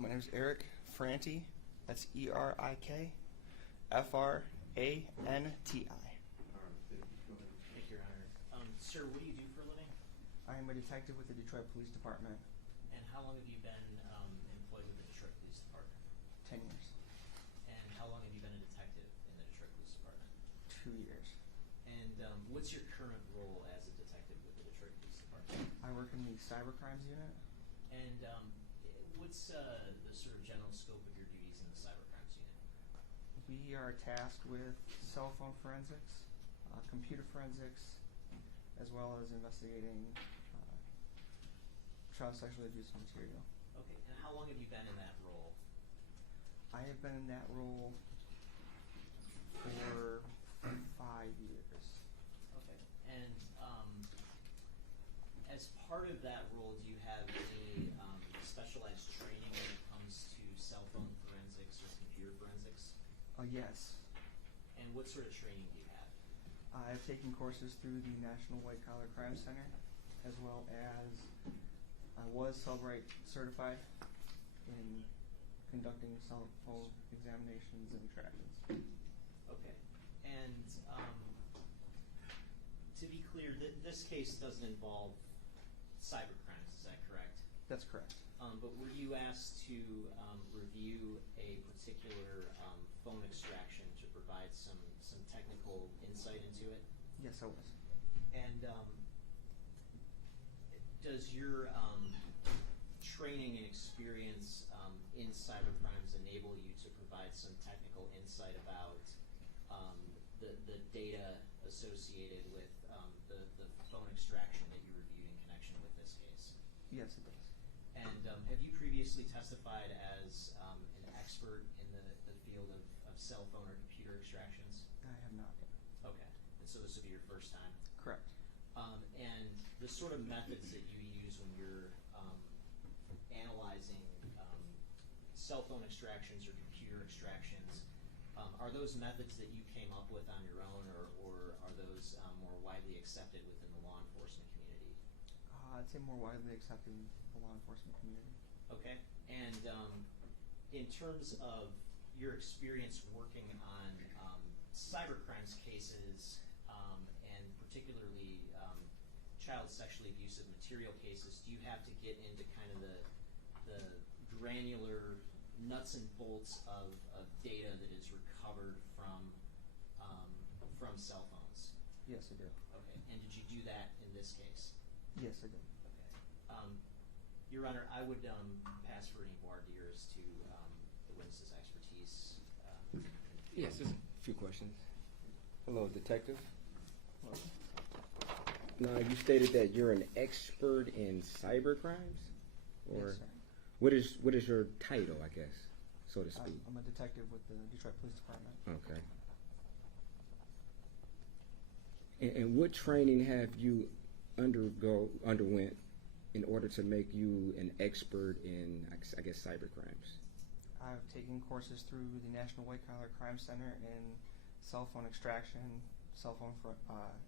My name is Erik Franti. That's ERIK FRANTI. Thank you, Your Honor. Sir, what do you do for a living? I am a detective with the Detroit Police Department. And how long have you been employed with the Detroit Police Department? 10 years. And how long have you been a detective in the Detroit Police Department? 2 years. And what's your current role as a detective with the Detroit Police Department? I work in the cybercrimes unit. And what's the sort of general scope of your duties in the cybercrimes unit? We are tasked with cell phone forensics, computer forensics, as well as investigating child sexual abuse material. Okay, and how long have you been in that role? I have been in that role for 5 years. Okay, and as part of that role, do you have any specialized training when it comes to cell phone forensics or computer forensics? Yes. And what sort of training do you have? I've taken courses through the National White Collar Crime Center, as well as I was Cellbrite certified in conducting cell phone examinations and extractions. Okay, and to be clear, this case doesn't involve cybercrimes, is that correct? That's correct. But were you asked to review a particular phone extraction to provide some technical insight into it? Yes, I was. And does your training and experience in cybercrimes enable you to provide some technical insight about the data associated with the phone extraction that you reviewed in connection with this case? Yes, it does. And have you previously testified as an expert in the field of cell phone or computer extractions? I have not yet. Okay, and so this will be your first time? Correct. And the sort of methods that you use when you're analyzing cell phone extractions or computer extractions, are those methods that you came up with on your own, or are those more widely accepted within the law enforcement community? I'd say more widely accepted in the law enforcement community. Okay, and in terms of your experience working on cybercrimes cases, and particularly child sexually abusive material cases, do you have to get into kind of the granular nuts and bolts of data that is recovered from cell phones? Yes, I do. Okay, and did you do that in this case? Yes, I did. Okay. Your Honor, I would pass for any voir dires to the witness's expertise. Yes, just a few questions. Hello, Detective. Hello. Now, you stated that you're an expert in cyber crimes? Or Yes, sir. what is your title, I guess, so to speak? I'm a detective with the Detroit Police Department. Okay. And what training have you underwent in order to make you an expert in, I guess, cyber crimes? I've taken courses through the National White Collar Crime Center in cell phone extraction, cell phone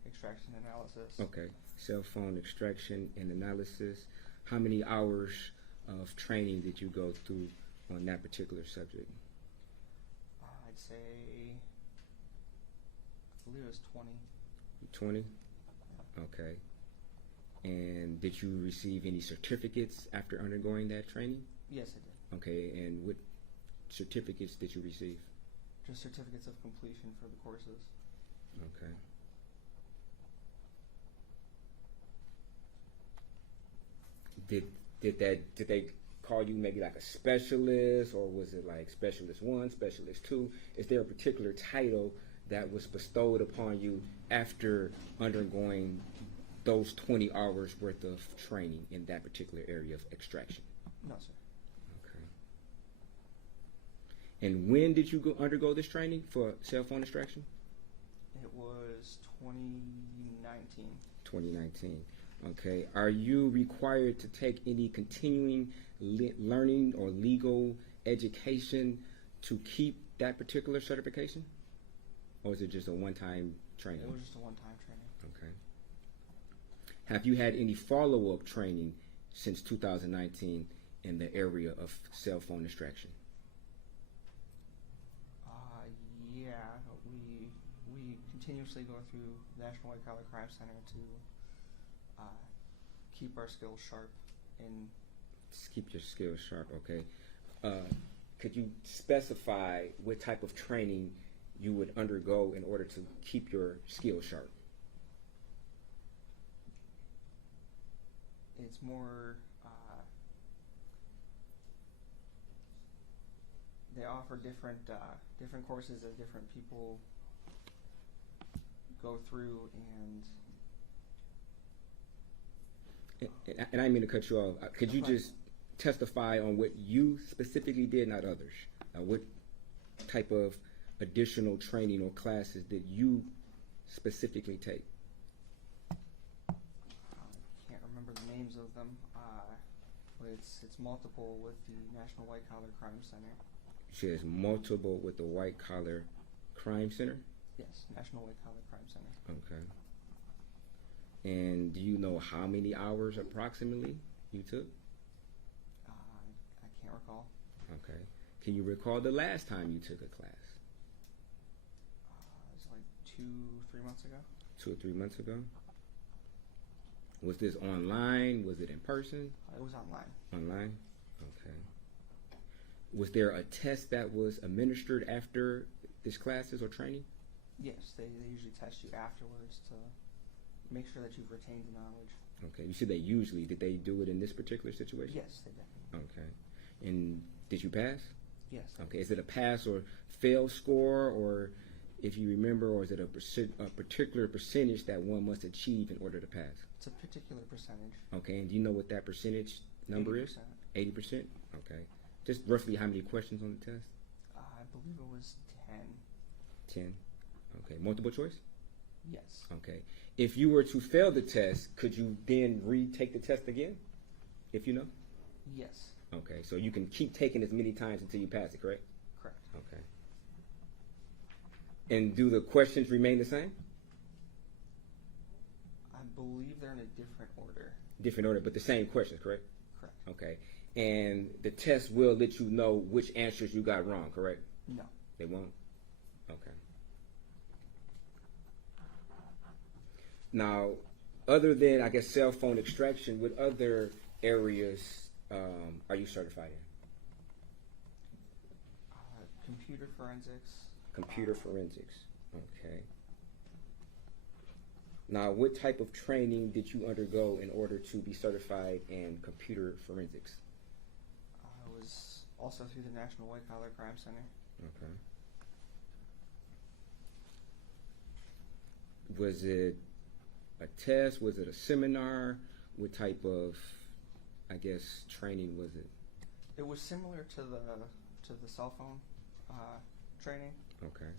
extraction analysis. Okay, cell phone extraction and analysis. How many hours of training did you go through on that particular subject? I'd say, I believe it was 20. 20? Okay. And did you receive any certificates after undergoing that training? Yes, I did. Okay, and what certificates did you receive? Just certificates of completion for the courses. Okay. Did they call you maybe like a specialist, or was it like specialist 1, specialist 2? Is there a particular title that was bestowed upon you after undergoing those 20 hours worth of training in that particular area of extraction? No, sir. Okay. And when did you undergo this training for cell phone extraction? It was 2019. 2019. Okay. Are you required to take any continuing learning or legal education to keep that particular certification? Or is it just a one-time training? It was just a one-time training. Okay. Have you had any follow-up training since 2019 in the area of cell phone extraction? Yeah, we continuously go through National White Collar Crime Center to keep our skills sharp. And Just keep your skills sharp, okay. Could you specify what type of training you would undergo in order to keep your skills sharp? it's more they offer different courses that different people go through, And I didn't mean to cut you off. Could you That's fine. just testify on what you specifically did, not others? What type of additional training or classes did you specifically take? I can't remember the names of them, but it's multiple with the National White Collar Crime Center. She has multiple with the White Collar Crime Center? Yes, National White Collar Crime Center. Okay. And do you know how many hours approximately you took? I can't recall. Okay. Can you recall the last time you took a class? It was like 2-3 months ago. 2 or 3 months ago? Was this online? Was it in person? It was online. Online? Okay. Was there a test that was administered after this classes or training? Yes, they usually test you afterwards to make sure that you've retained the knowledge. Okay. You said they usually. Did they do it in this particular situation? Yes, they did. Okay. And did you pass? Yes. Okay. Is it a pass or fail score, or if you remember, or is it a particular percentage that one must achieve in order to pass? It's a particular percentage. Okay. And do you know what that percentage number 80%. is? 80%? Okay. Just roughly how many questions on the test? I believe it was 10. 10. Okay. Multiple choice? Yes. Okay. If you were to fail the test, could you then retake the test again? If you know? Yes. Okay. So you can keep taking as many times until you pass it, correct? Correct. Okay. And do the questions remain the same? I believe they're in a different order. Different order, but the same questions, correct? Correct. Okay. And the test will let you know which answers you got wrong, correct? No. They won't? Okay. Now, other than, I guess, cell phone extraction, what other areas are you certified in? Computer forensics. Computer forensics. Okay. Now, what type of training did you undergo in order to be certified in computer forensics? I was also through the National White Collar Crime Center. Okay. Was it a test? Was it a seminar? What type of, I guess, training was it? It was similar to the cell phone training. Okay.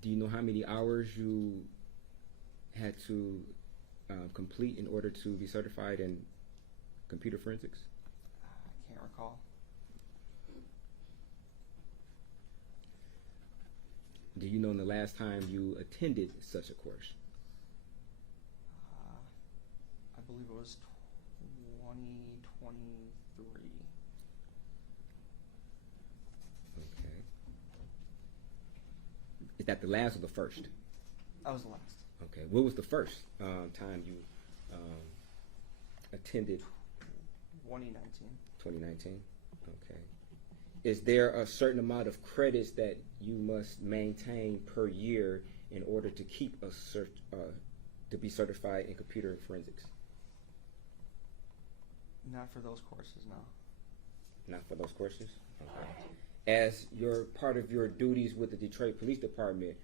Do you know how many hours you had to complete in order to be certified in computer forensics? I can't recall. Do you know the last time you attended such a course? I believe it was 2023. Okay. Is that the last or the first? That was the last. Okay. What was the first time you attended? 2019. 2019. Okay. Is there a certain amount of credits that you must maintain per year in order to keep to be certified in computer forensics? Not for those courses, no. Not for those courses? Okay. As your part of your duties with the Detroit Police Department,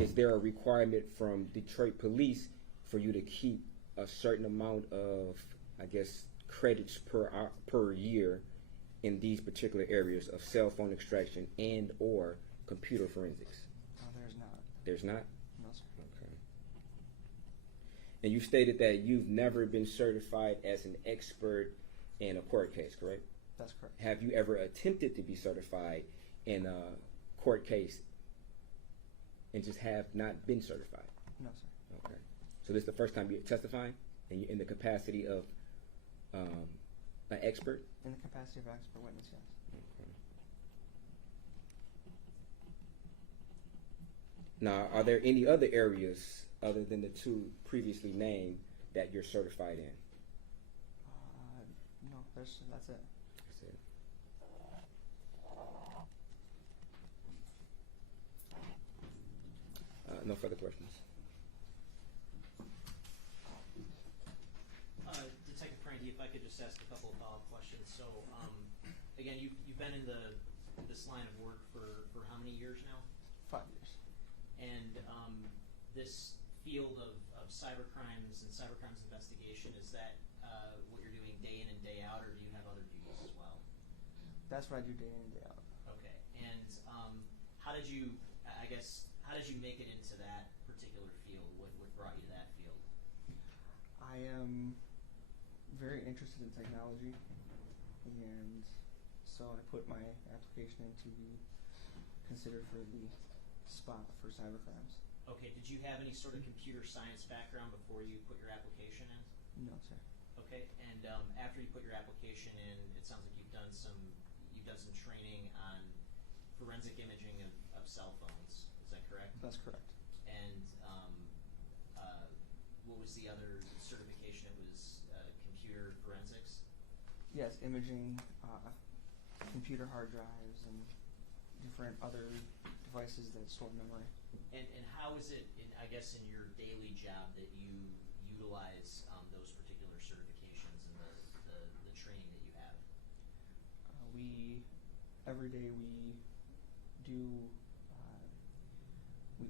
is there a requirement from Detroit Police for you to keep a certain amount of, I guess, credits per year in these particular areas of cell phone extraction and or computer forensics? No, there's not. There's not? No, sir. Okay. And you stated that you've never been certified as an expert in a court case, correct? That's correct. Have you ever attempted to be certified in a court case and just have not been certified? No, sir. Okay. So this is the first time you're testifying and you're in the capacity of An expert? In the capacity of expert witness, yes. Okay. Now, are there any other areas other than the two previously named that you're certified in? No, that's it. That's it. No further questions. Detective Franti, if I could just ask a couple of follow-up questions. So, again, you've been in this line of work for how many years now? 5 years. And this field of cybercrimes and cybercrimes investigation, is that what you're doing day in and day out, or do you have other duties as well? That's what I do day in and day out. Okay. And how did you make it into that particular field? What brought you to that field? I am very interested in technology, and so I put my application in to be considered for the spot for cybercrimes. Okay, did you have any sort of computer science background before you put your application in? No, sir. Okay, and after you put your application in, it sounds like you've done some training on forensic imaging of cell phones. Is that correct? That's correct. And what was the other certification? It was computer forensics? Yes, imaging, computer hard drives, and different other devices that store memory. And how is it, I guess, in your daily job that you utilize those particular certifications and the training that you have? Every day we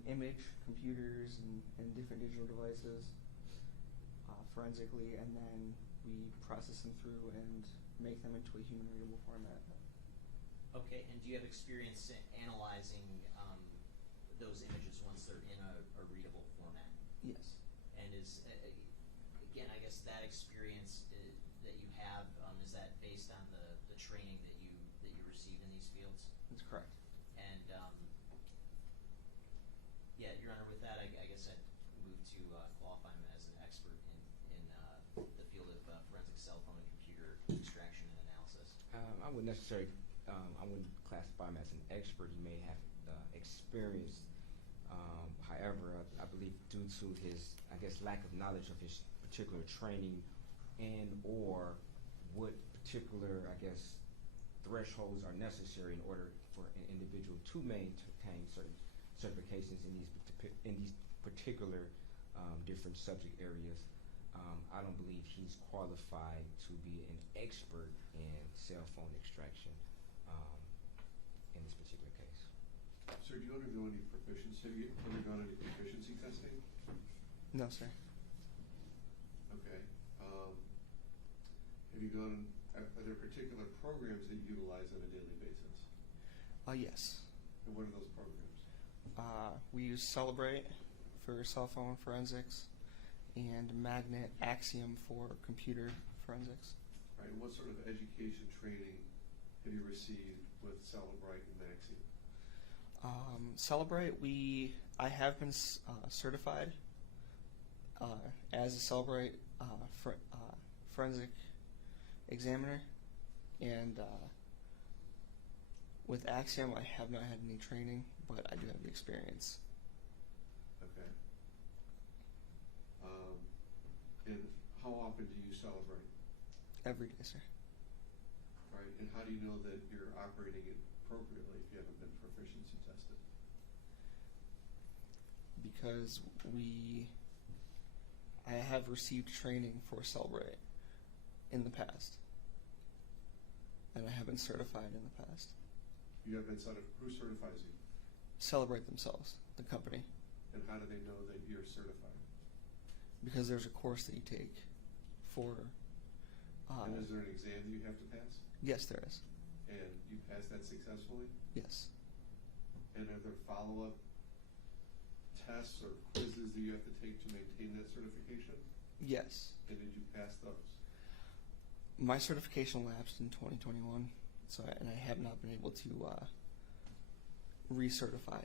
image computers and different digital devices forensically, and then we process them through and make them into a human readable format. Okay, and do you have experience in analyzing those images once they're in a readable format? Yes. And again, I guess that experience that you have, is that based on the training that you receive in these fields? That's correct. And yeah, Your Honor, with that, I guess I'd move to qualify him as an expert in the field of forensic cell phone and computer extraction and analysis. I wouldn't classify him as an expert. He may have experience. However, I believe due to his, lack of knowledge of his particular training and or what particular, thresholds are necessary in order for an individual to maintain certain certifications in these particular different subject areas. I don't believe he's qualified to be an expert in cell phone extraction in this particular case. Sir, do you undergo any proficiency? Have you undergone any proficiency testing? No, sir. Okay. Are there particular programs that you utilize on a daily basis? Yes. And what are those programs? We use Celebrate for cell phone forensics and Magnet Axiom for computer forensics. Right. And what sort of education training have you received with Celebrate and Axiom? Celebrate, I have been certified as a Celebrate forensic examiner, and with Axiom I have not had any training, but I do have the experience. Okay. And how often do you celebrate? Every day, sir. Right. And how do you know that you're operating it appropriately if you haven't been proficiency tested? Because I have received training for Celebrate in the past, and I have been certified in the past. You have been who certifies you? Celebrate themselves, the company. And how do they know that you're certified? Because there's a course that you take for. And is there an exam that you have to pass? Yes, there is. And you passed that successfully? Yes. And are there follow-up tests or quizzes that you have to take to maintain that certification? Yes. And did you pass those? My certification lapsed in 2021, and I have not been able to recertify.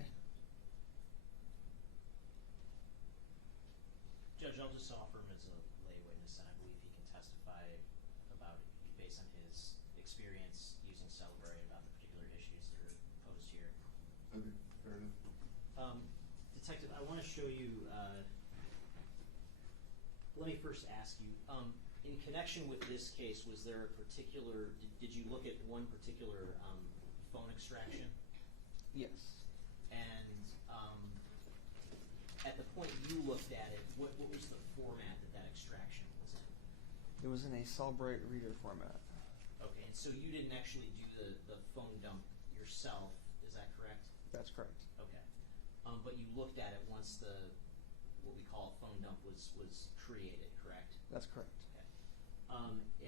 Judge, I'll just offer him as a lay witness, and I believe he can testify about it based on Okay, fair enough. Detective, I want to show you, let me first ask you, in connection with this case, was there a particular, did you look at one particular phone extraction? Yes. And at the point you looked at it, what was the format that extraction was in? It was in a Cellbrite reader format. Okay, and so you didn't actually do the phone dump yourself, is that correct? That's correct. Okay. But you looked at it once what we call a phone dump was created, correct? That's correct. Okay.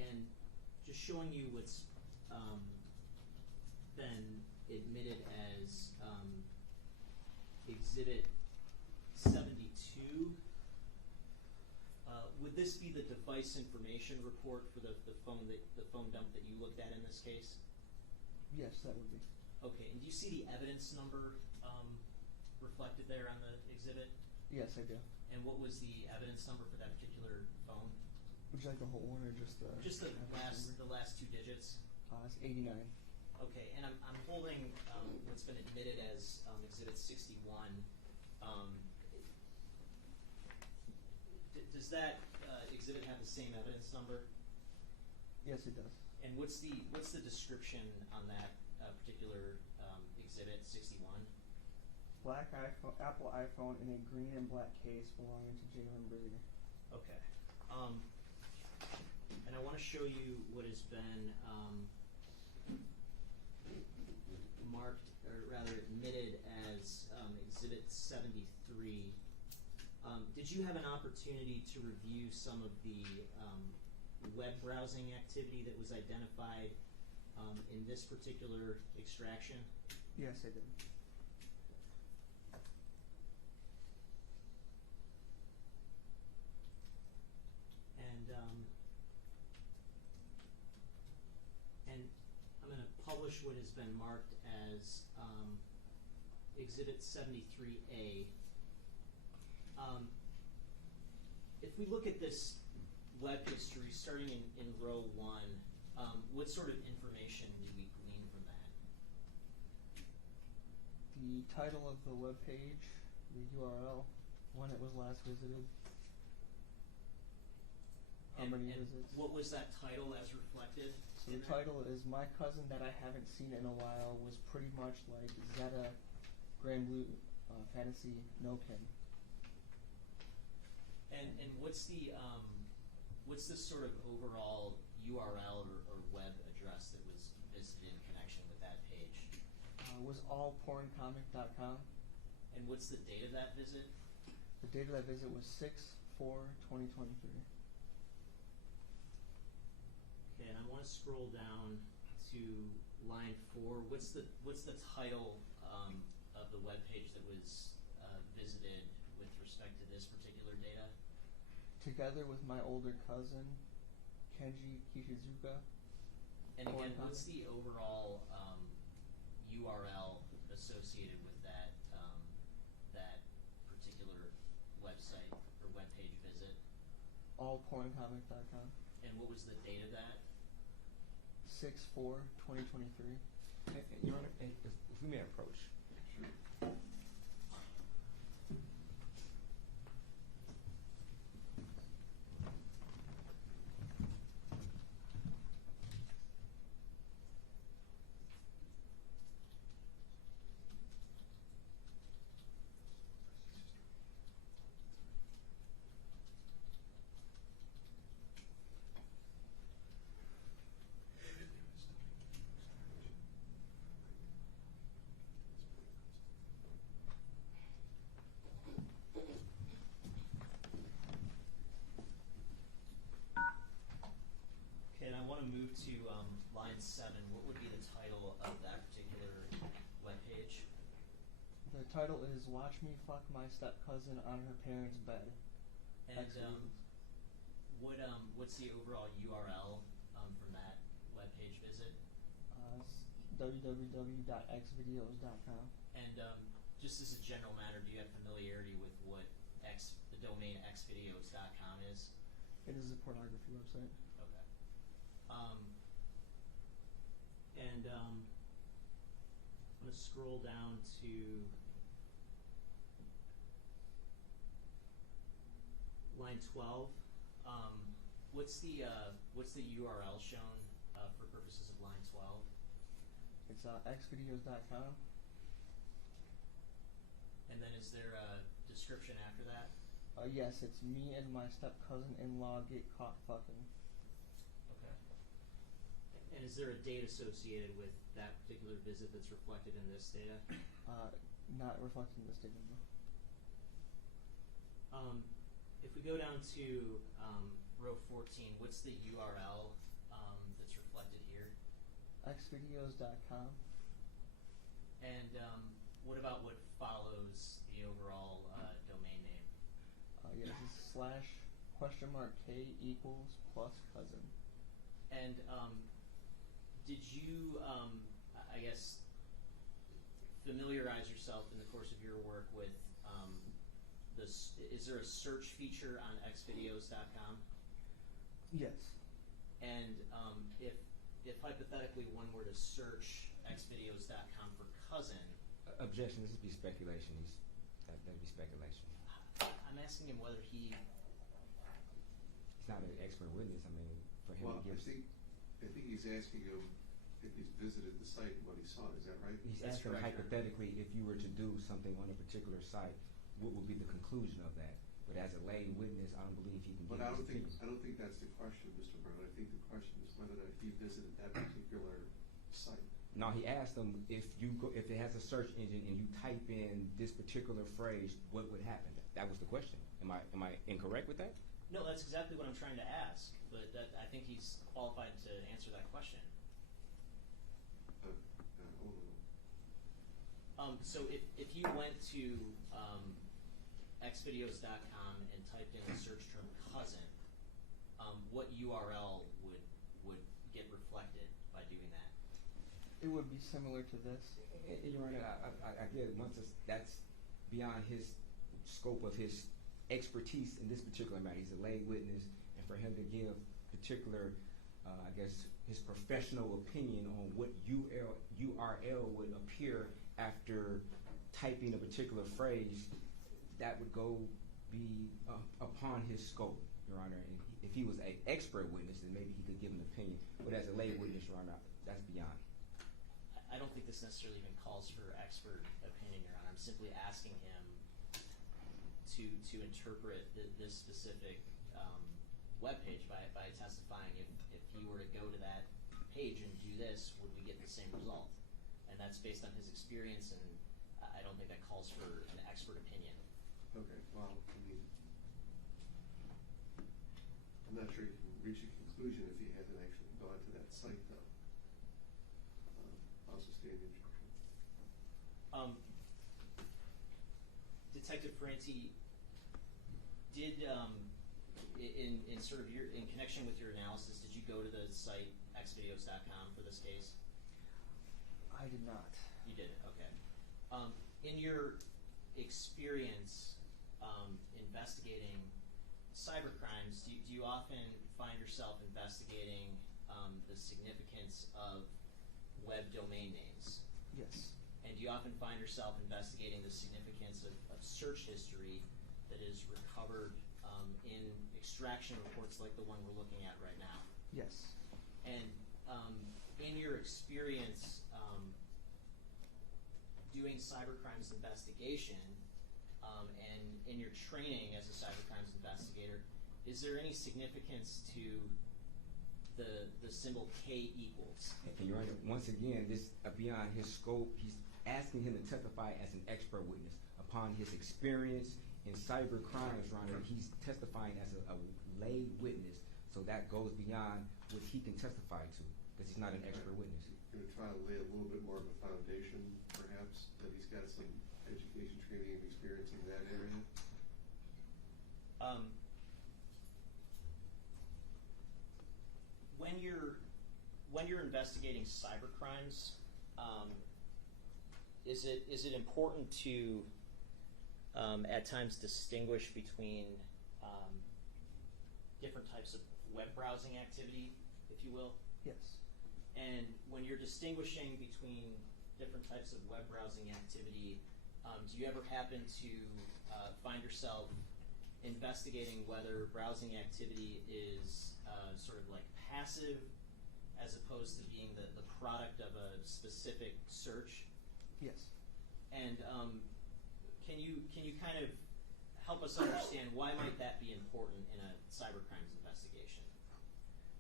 And just showing you what's been admitted as Exhibit 72. Would this be the device information report for the phone dump that you looked at in this case? Yes, that would be. Okay, and do you see the evidence number reflected there on the exhibit? Yes, I do. And what was the evidence number for that particular phone? Would you like the whole one or just the? Just the average number? last two digits. It's 89. Okay, and I'm holding what's been admitted as Exhibit 61. Does that exhibit have the same evidence number? Yes, it does. And what's the description on that particular Exhibit 61? Black iPhone, Apple iPhone in a green and black case belonging to Jaylin Brazier. Okay. And I want to show you what has been marked, or rather admitted as Exhibit 73. Did you have an opportunity to review some of the web browsing activity that was identified in this particular extraction? Yes, I did. And I'm going to publish what has been marked as Exhibit 73A. If we look at this web history starting in row 1, what sort of information do we glean from that? The title of the web page, the URL, when it was last visited, how many visits. What was that title as reflected? So the title is My Cousin That I Haven't Seen in a While was pretty much like Zeta Grand Blue Fantasy No Kin. And what's the sort of overall URL or web address that was visited in connection with that page? Was allporncomic.com. And what's the date of that visit? The date of that visit was 6/4/2023. Okay, and I want to scroll down to line 4. What's the title of the web page that was visited with respect to this particular data? Together with my older cousin, Kenji Kishizuka. And again, what's the overall URL associated with that that particular website or web page visit? Allporncomic.com. And what was the date of that? 6/4/2023. Your Honor, if we may approach. Sure. Okay, and I want to move to line 7. What would be the title of that particular web page? The title is Watch Me Fuck My Step Cousin on Her Parents' Bed. And what's the overall URL from that web page visit? www.xvideos.com. And just as a general matter, do you have familiarity with what the domain xvideos.com is? It is a pornography website. Okay. And I'm going to to scroll down to line 12. What's the URL shown for purposes of line 12? It's xvideos.com. And then is there a description after that? Yes, it's me and my step-cousin-in-law get caught fucking. Okay. And is there a date associated with that particular visit that's reflected in this data? Not reflecting this data. If we go down to row 14, what's the URL that's reflected here? xvideos.com. And what about what follows the overall domain name? Yes, it's /K equals plus cousin. And did you, I guess, familiarize yourself in the course of your work with this? Is there a search feature on xvideos.com? Yes. And if hypothetically one were to search xvideos.com for cousin, Objection. This would be speculation. That'd be speculation. I'm asking him whether He's not an expert witness. I mean, for him Well, to give. I think he's asking him if he's visited the site and what he saw. Is that right? He's That's asking correct, hypothetically, if you were to do something on a particular site, what would be the conclusion of that? But as a lay witness, I don't believe he can. But give I his don't opinion. think that's the question, Mr. Brown. I think the question is whether or not he visited that particular site. No, he asked them if it has a search engine and you type in this particular phrase, what would happen? That was the question. Am I incorrect with that? No, that's exactly what I'm trying to ask, but I think he's qualified to answer that question. So if you went to xvideos.com and typed in the search term cousin, what URL would get reflected by doing that? It would be similar to this. Your Honor, I get it. That's beyond his scope of his expertise in this particular matter. He's a lay witness, and for him to give particular, I guess, his professional opinion on what URL would appear after typing a particular phrase, that would be upon his scope, Your Honor. And if he was an expert witness, then maybe he could give an opinion. But as a lay witness, Your Honor, that's beyond. I don't think this necessarily even calls for expert opinion, Your Honor. I'm simply asking him to interpret this specific webpage by testifying if he were to go to that page and do this, would we get the same result? And that's based on his experience, and I don't think that calls for an expert opinion. Okay, well, I mean, I'm not sure you can reach a conclusion if he hasn't actually gone to that site, though. I'll sustain the objection. Detective Franti, did in sort of in connection with your analysis, did you go to the site xvideos.com for this case? I did not. You did, okay. In your experience investigating cybercrimes, do you often find yourself investigating the significance of web domain names? Yes. And do you often find yourself investigating the significance of search history that is recovered in extraction reports like the one we're looking at right now? Yes. And in your experience doing cybercrimes investigation and in your training as a cybercrimes investigator, is there any significance to the symbol K equals? And Your Honor, once again, this beyond his scope. He's asking him to testify as an expert witness upon his experience in cyber crimes, Your Honor. He's testifying as a lay witness, so that goes beyond what he can testify to, because he's not an expert witness. Going to try to lay a little bit more of a foundation, perhaps, that he's got some education, training, and experience in that area. When you're investigating cybercrimes, is it important to at times distinguish between different types of web browsing activity, if you will? Yes. And when you're distinguishing between different types of web browsing activity, do you ever happen to find yourself investigating whether browsing activity is sort of like passive as opposed to being the product of a specific search? Yes. And can you kind of help us understand why might that be important in a cybercrimes investigation?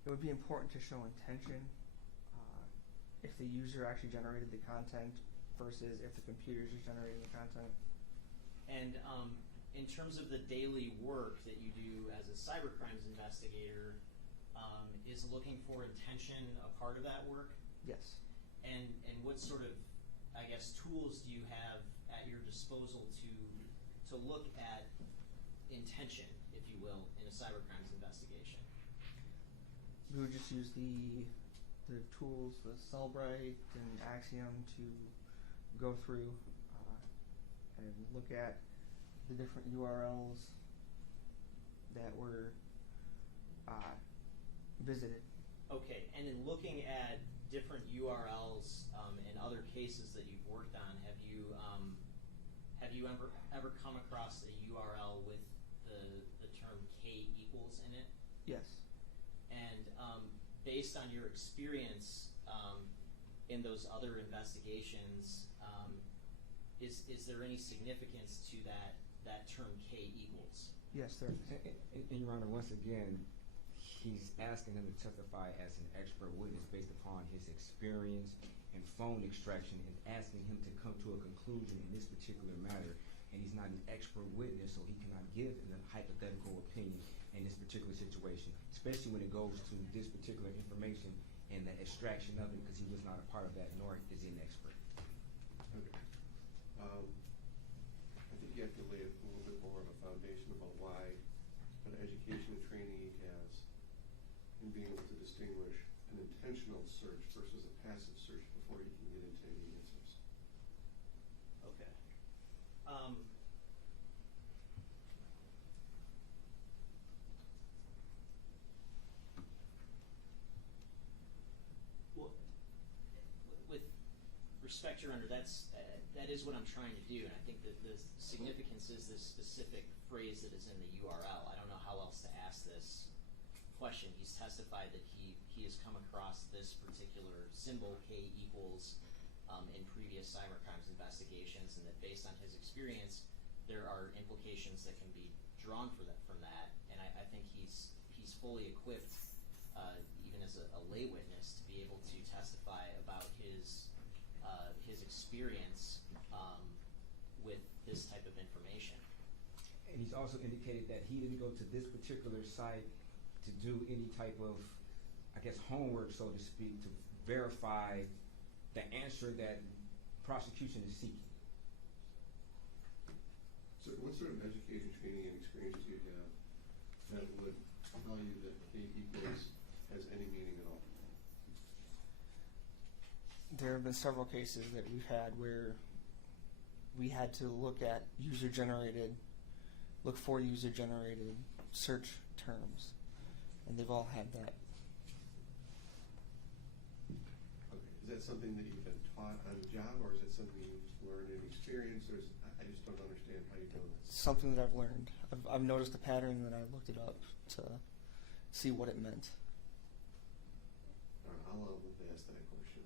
It would be important to show intention if the user actually generated the content versus if the computer is just generating the content. And in terms of the daily work that you do as a cybercrimes investigator, is looking for intention a part of that work? Yes. And what sort of, I guess, tools do you have at your disposal to look at intention, if you will, in a cybercrimes investigation? We would just use the tools, the Cellbrite and Axiom, to go through and look at the different URLs that were visited. Okay, and in looking at different URLs in other cases that you've worked on, have you ever come across a URL with the term K equals in it? Yes. And based on your experience in those other investigations, is there any significance to that term K equals? Yes, there is. And Your Honor, once again, he's asking him to testify as an expert witness based upon his experience in phone extraction and asking him to come to a conclusion in this particular matter. And he's not an expert witness, so he cannot give a hypothetical opinion in this particular situation, especially when it goes to this particular information and the extraction of it, because he was not a part of that, nor is he an expert. Okay. I think you have to lay a little bit more of a foundation about why an education and training he has in being able to distinguish an intentional search versus a passive search before you can get into any answers. Okay. Well, with respect, Your Honor, that is what I'm trying to do, and I think that the significance is this specific phrase that is in the URL. I don't know how else to ask this question. He's testified that he has come across this particular symbol, K equals, in previous cybercrimes investigations, and that based on his experience, there are implications that can be drawn from that. And I think he's fully equipped, even as a lay witness, to be able to testify about his experience with this type of information. And he's also indicated that he didn't go to this particular site to do any type of, I guess, homework, so to speak, to verify the answer that prosecution is seeking. So what sort of education, training, and experience do you have that would tell you that K equals has any meaning at all? There have been several cases that we've had where we had to look for user-generated search terms, and they've all had that. Okay. Is that something that you've been taught on the job, or is it something you've learned in experience, or I just don't understand how you do it? Something that I've learned. I've noticed a pattern, and I looked it up to see what it meant. All right, I'll ask that question.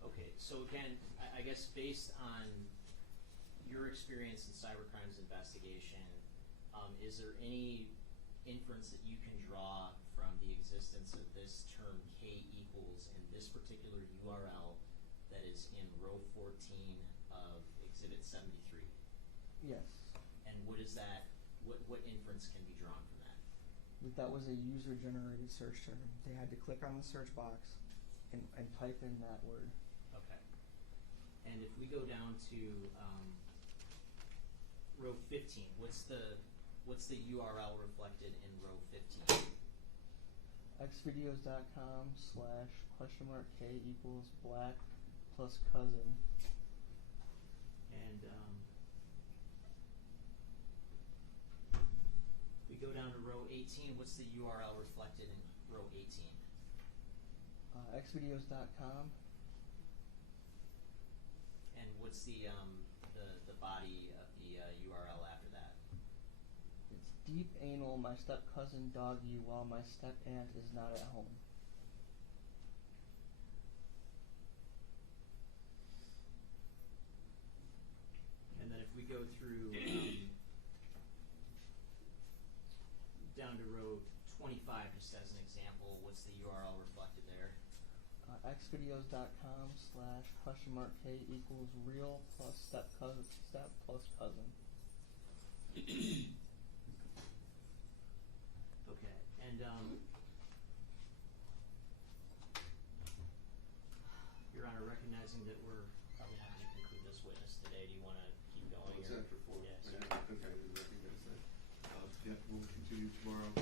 Okay, so again, I guess based on your experience in cybercrimes investigation, is there any inference that you can draw from the existence of this term K equals in this particular URL that is in row 14 of Exhibit 73? Yes. And what is that? What inference can be drawn from that? That was a user-generated search term. They had to click on the search box and type in that word. Okay. And if we go down to row 15, what's the URL reflected in row 15? xvideos.com/?K equals black plus cousin. And we go down to row 18. What's the URL reflected in row 18? xvideos.com what's the body of the URL after that? It's deep anal, my step cousin doggy while my step aunt is not at home. And then if we go through down to row 25, just as an example, what's the URL reflected there? xvideos.com/?k equals real plus step plus cousin. Okay, and Your Honor, recognizing that we're probably not going to conclude this witness today, do you want to keep going? It's or? after 4. Yes. I think I did recognize that. Yeah, we'll continue tomorrow.